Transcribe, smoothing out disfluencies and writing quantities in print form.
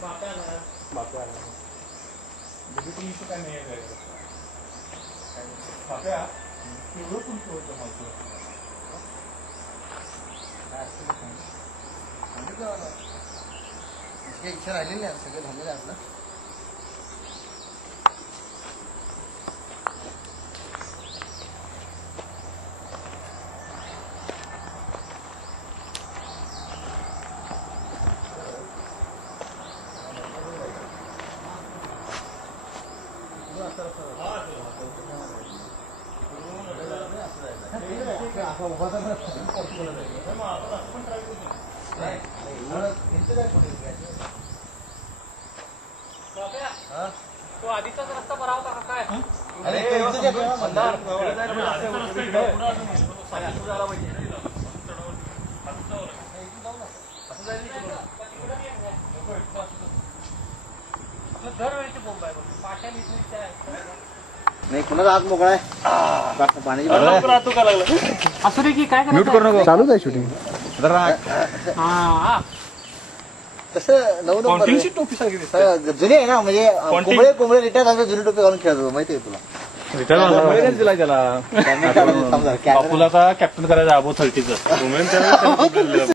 काय नाही बाप्या एवढं तुमचं होतं माझं काही इच्छा राहिलेली नाही सगळं झालेलं आहे आपलं तो आधीचाच रस्ता बरा होता का काय? अरे दरवेळची बोंब आहे पाट्या नाही कुणाचा हात मोकळा आहे पाण्याची असू दे की काय चालूच आहे शूटिंग तसं नऊ नंबर टोपी सांगितली जुनी आहे ना म्हणजे कोंबडे रिटायर झाले जुनी टोपी घालून खेळत होतो माहिती आहे तुला रिटायर दिला त्याला समजा बापूला आता कॅप्टन करायचं अबो 30चं